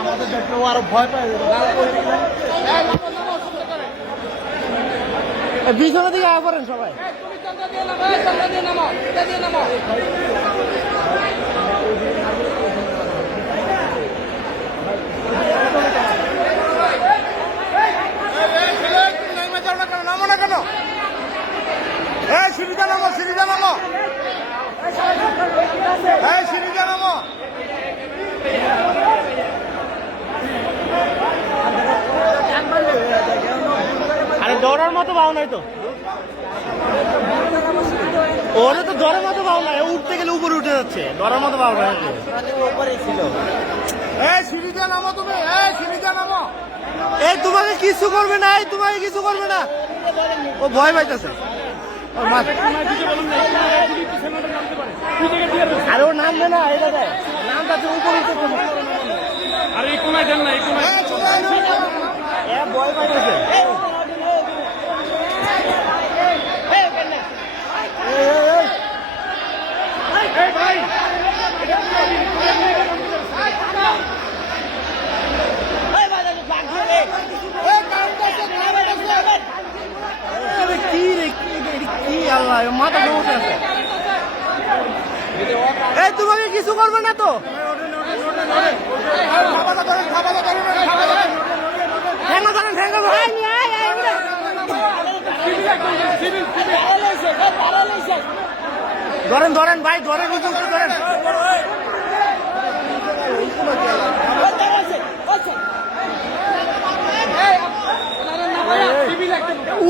আমাদের দেখলে আরো ভয় পায়। পিছনের দিকে আয়া পড়েন সবাই। নামো না কেন? সিঁড়িটা নামো, সিঁড়িটা নামো, সিঁড়িটা নামো। আরে দৌড়ার মতো ভাও নাই তো, ওরে তো জ্বরের মতো ভাও নাই, উঠতে গেলে উপরে উঠে যাচ্ছে, ডরার মতো ভাও নাই। ছিল সিঁড়িতে নামো তুমি, সিঁড়িতে নামো। এই তোমাকে কিছু করবে না, এই তোমাকে কিছু করবে না। ও ভয় পাইতেছে। আরে ও নামবে না, এই দাদা নামটা তো উপরে উঠে। আরে এই কোনায় দেন না, এই কোনায় ভয় পাইতেছে। কি রে কি আল্লাহ, মাথা সমস্যা আছে। এই তোমাকে কিছু করবে না তো? ধরেন ধরেন ভাই, ধরেন ধরেন।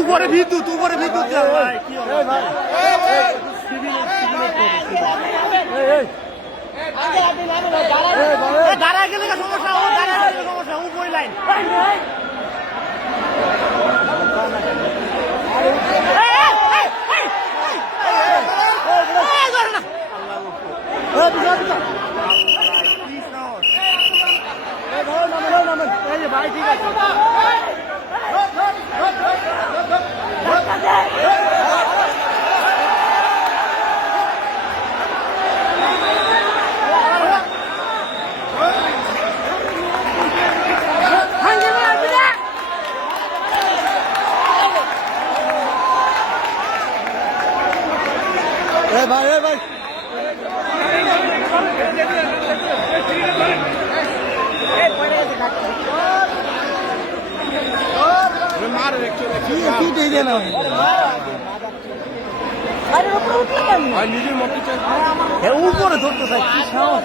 উপরে বিদ্যুৎ, উপরে বিদ্যুৎ। দাঁড়ায় গেলে সমস্যা, সমস্যা উপরে লাইন। ভাই ঠিক আছে। ভাই ভাই নিজের মতো উপরে ধরতে চাই, কি সাহস।